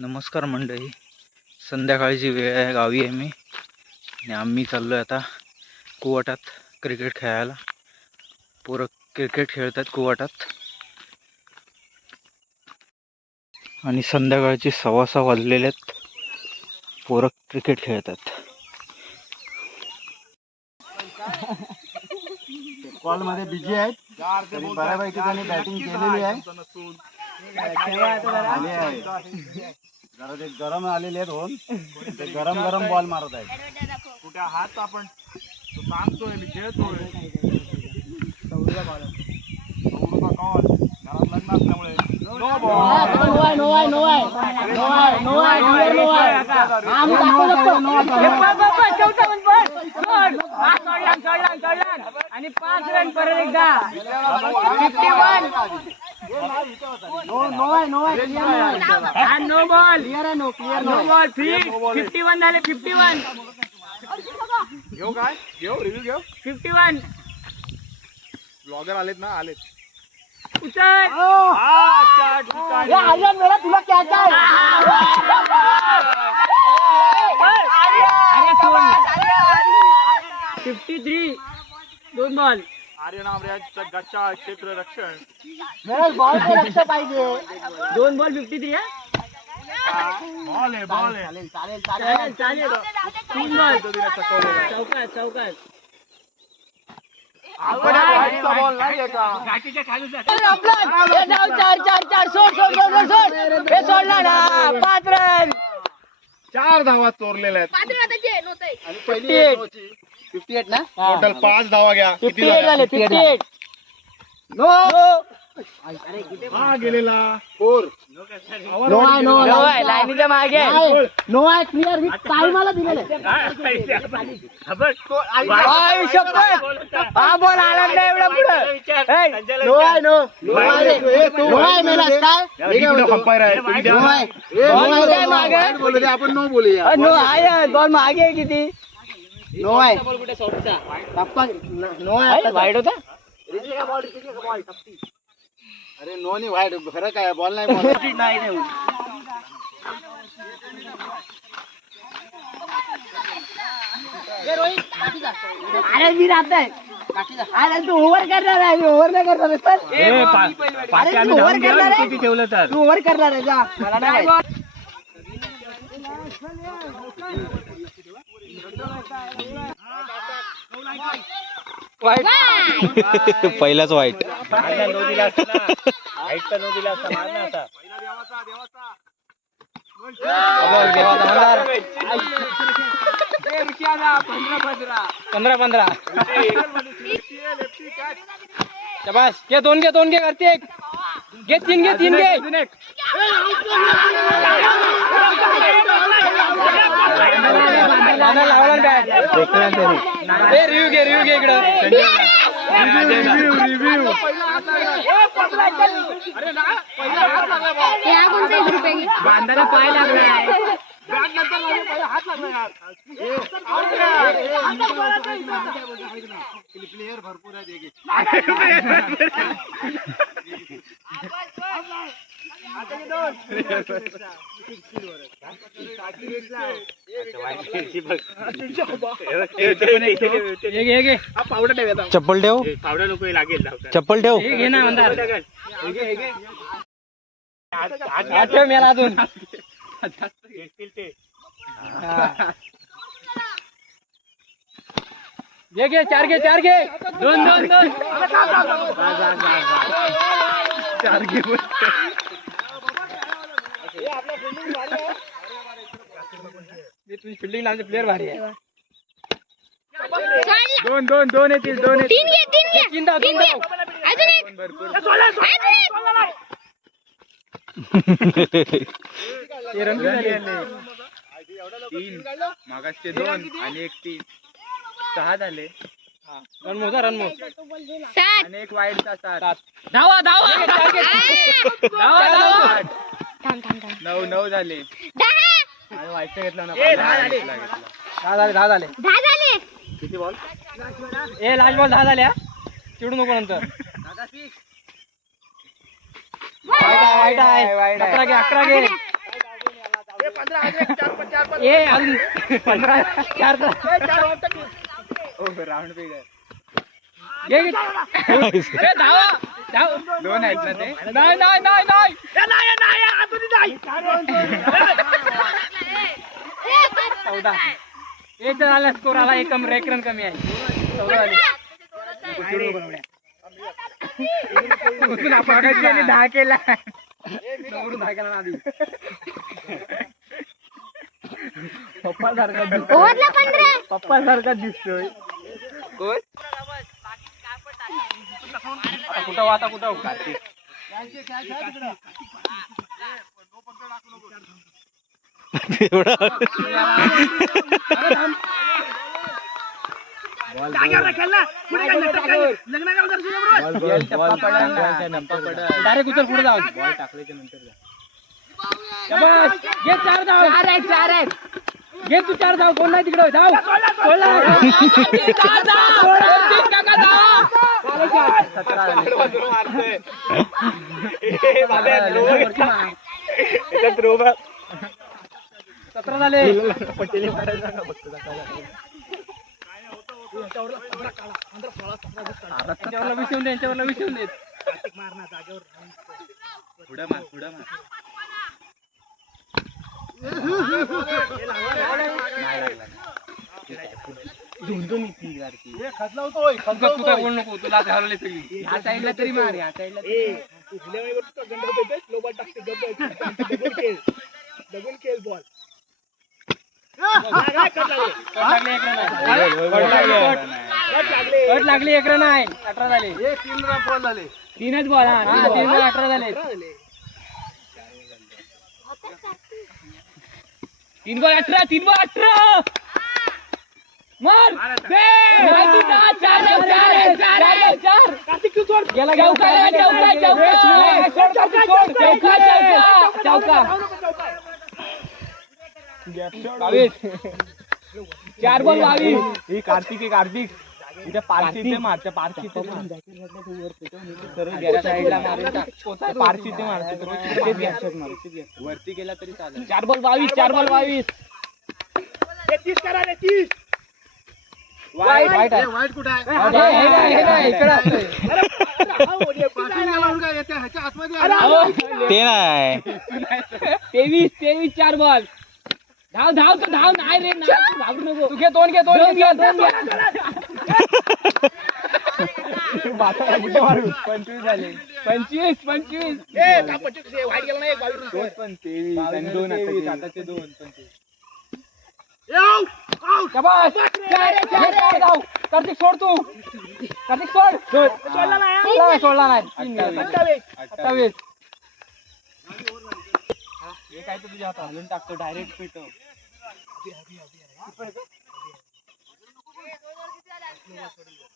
नमस्कार मंडळी. संध्याकाळची वेळ आहे गावी आहे मी. आणि आम्ही चाललो आहे आता कुवाटात क्रिकेट खेळायला. पोरं क्रिकेट खेळतात कुवाटात. आणि संध्याकाळचे सव्वा सहा वाजलेले आहेत. पोरं क्रिकेट खेळतात. कॉल बिझी आहेत. बऱ्यापैकी त्यांनी बॅटिंग केलेली आहे. जरा ते गरम आलेले आहेत होऊन ते गरम गरम बॉल मारत आहेत कुठे हात आपण तो सांगतोय मी खेळतोय call. घरात लग्न असल्यामुळे. आणि पाच रन परत एकदा fifty one no ball no ball fifty one झाले फिफ्टी वन घेऊ काय घेऊ रिव्ह्यू घेऊ फिफ्टी वन ब्लॉगर आलेत ना आलेत उचल हा, चार ठिकाणी. फिफ्टी थ्री दोन बॉल आर्यन आमऱ्याचं गच्चा क्षेत्र रक्षण. दोन बॉल फिफ्टी थ्री बॉल आहे बॉल आहे. चालेल चालेल तीन बॉल चौकात चौकात. बॉल नाही का? चार चार चार. सोड सोड सोड सोड हे सोडला ना. पाच रन चार धावा चोरलेल्या आहेत. आणि पहिली फिफ्टी एट ना? टोटल पाच धावा घ्या. फिफ्टी एट झाले? फिफ्टी एट हा गेलेला. फोर नो आहे नो लाईनीच्या मागे. नो आहे क्लिअर टाइमाला दिलेले आई शपथ हा बॉल आला नाही एवढा पुढे. नो आहे नो नो आहे मेलास काय? अंपायर आहे. नो मागे? वाईट बोलू दे आपण नो बोलूया. नो आहे बॉल मागे आहे किती? नो आहे बाप्पा नो आहे वाईट होता अरे नो नाही वाईट फरक आहे बॉल नाही बॉल नाही अरे मी राहत अरे तू ओव्हर करणार आहे मी ओव्हर नाही करणार आहे, चल अरे तू ओव्हर करणार आहे तू ओव्हर करणार आहे जा मला नाही माहीत. पहिलाच वाईट. पंधरा पंधरा. बस घे दोन घे दोन घे करते एक घे तीन घे तीन घे. दादा लावला ना bat. ए रिव्ह्यू घे रिव्ह्यू घे इकडं बांधायला पाय लागलाय प्लेयर भरपूर आहेत हे घे हे घे चप्पल ठेव चप्पल ठेव घे ना मंदार आठव मेला अजून. घे घे चार घे चार घे दोन दोन दोन चार घेऊन तुझी फिल्डिंग लावचे प्लेअर भारी आहे दोन दोन दोन येतील दोन तीन घे तीन घे तीन धाव तीन धाव अजून एक। अजून एक। रन झाले तीन. मागासचे दोन आणि एक तीन. सहा झाले. रन मोजा रन मोज. सात। आणि एक वाईटचा सात. धावा धावा. धावा धावा. थांब थांब थांब. नऊ नऊ झाले. दहा. वाईटचा घेतला ना. दहा झाले. दहा दहा ए लास्ट बॉल दहा झाल्या. चिडू नको नंतर. वाईट आहे वाईट आहे. अकरा घे अकरा घे. ए अजून पंधरा चार राऊंड घे, धाव दोन आहेत ना ते? नाही नाही नाही नाही. चौदा. एक जण आला स्कोर आला एक कम एक रन कमी आहे. चौदा आले. दहा केला नवरून दहा केला ना आधी पप्पा सारखा पप्पा सारखा दिसतोय. कोण? आता कुठं आता कुठं हो? कार्तिक. डायरेक्ट उचल पुढे जाऊ बॉल टाकल्याच्या नंतर. घे चार धाव. चार आहेत घे तू चार धाव. कोण नाही तिकडे? धाव. काका धाव. सतरा झाले. वरती त्यांच्यावरला दे यांच्यावरला दे पुढं मार पुढं मार दोन दोन इतकी गारती. तू काय- तू काय बोलू नको तुला आता हरवले सगळी. ह्या साईडला तरी मार ह्या साईडला तरी मार. कट लागली. एक रन. आहे. अठरा झाले. तीनच बॉल हा तीन बॉल. अठरा झाले. तीन बॉल अठरा तीन बॉल अठरा. चार आहे, चार आहे, चार आहे, चार. गेला चौका आहे, चौका आहे, चौका आहे. चौका, चौका, चौका. बावीस. चार बॉल बावीस. ही कार्तिक आहे कार्तिक. इथे पारशी इथे मारते पारशी इथे मार. सरळ गेल्या साईडला मारून टाक. ते पारशी इथे मारते. वरती गेला तरी चालेल. चार बॉल बावीस चार बॉल बावीस. वाईट वाईट आहे? हे- हे हे इकडं असतंय. अहो, ते नाही. तेवीस तेवीस चार बॉल. धाव धाव तर धाव. नाही रे नाही तू घाबरू नको. तू घे दोन घे दोन घे दोन घे. पंचवीस झाले. पंचवीस पंचवीस. तेवीस आणि दोन आताचे. आताचे दोन पंचवीस धाव. कार्तिक सोड तू कार्तिक सोड सोडला नाही सोडला नाही अठ्ठावीस हे काय तर तुझ्या हातात घालून टाकतो डायरेक्ट पिटव.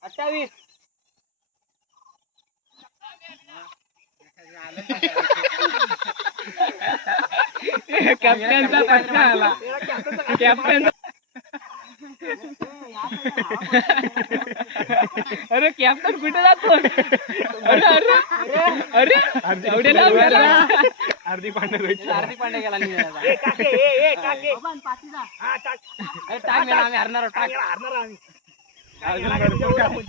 अठ्ठावीस कॅप्टनचा फटका आला. कॅप्टन अरे कॅप्टन कुठे जातो? अरे अरे अरे एवढे गेला. हार्दिक पांडे रोहित हार्दिक पांडे गेला नाही टाक. मेला आम्ही हरणार टाक. आपला बोल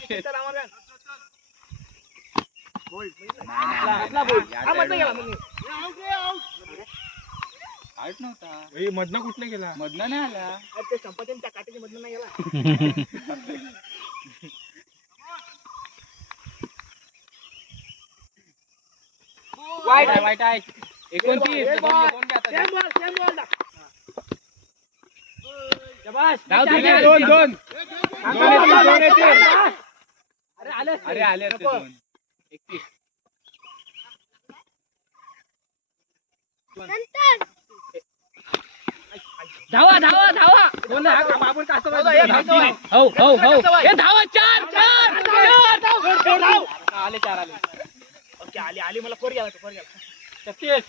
आउट नव्हता मधनं कुठनं गेला मधनं नाही आला वाईट आहे वाईट आहे एकोणतीस दोन घे, दोन घे आता. धाव तू घे. दोन दोन दोन येतील, दोन येतील. अरे आले अरे आले दोन. धावा धावा धावा. हा? हो हो धावा. चार चार चार. आले चार आले. छत्तीस.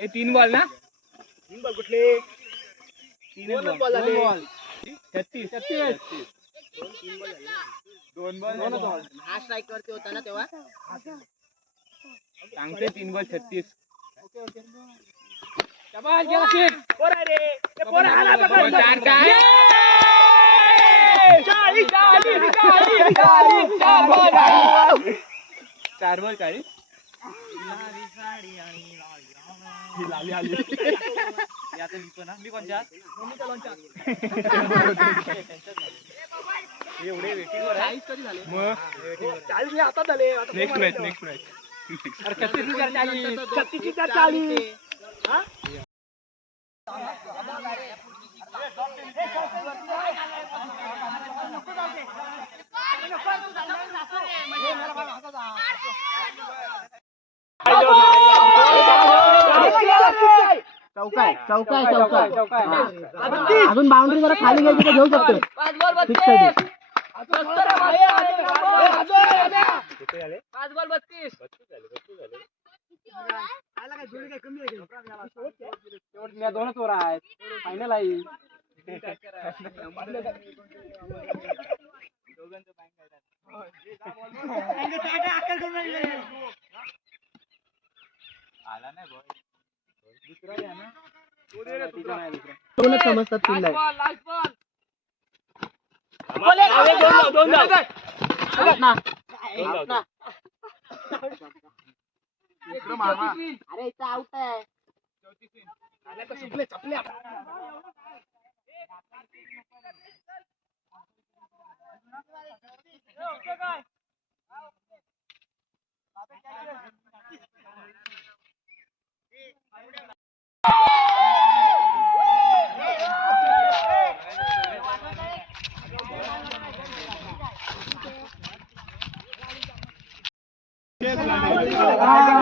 हे तीन बॉल ना? तीन बॉल कुठले? तीन बॉल. छत्तीस. छत्तीस. दोन बॉल हा स्ट्राईक वरती होता ना तेव्हा सांगते तीन बॉल छत्तीस चार शाबास, गेला शीट. बॉल मी चार चार बॉल चाळीस नेक्स्ट मॅच नेक्स्ट मॅच अरे, छत्तीस की चार चाळीस? चौकाय चौकाय चौकाय. अजून बाउंड्री जरा खाली घ्यायची तर घेऊ शकतो. पाच बॉल बत्तीस दोनच ओव्हर आहेत फायनल आहे दोनच समजतात બોલે હવે દોન દો દોન દો ના ના इकडे मामा अरे इथं आउट आहे चपले चपले काय Bye. Bye.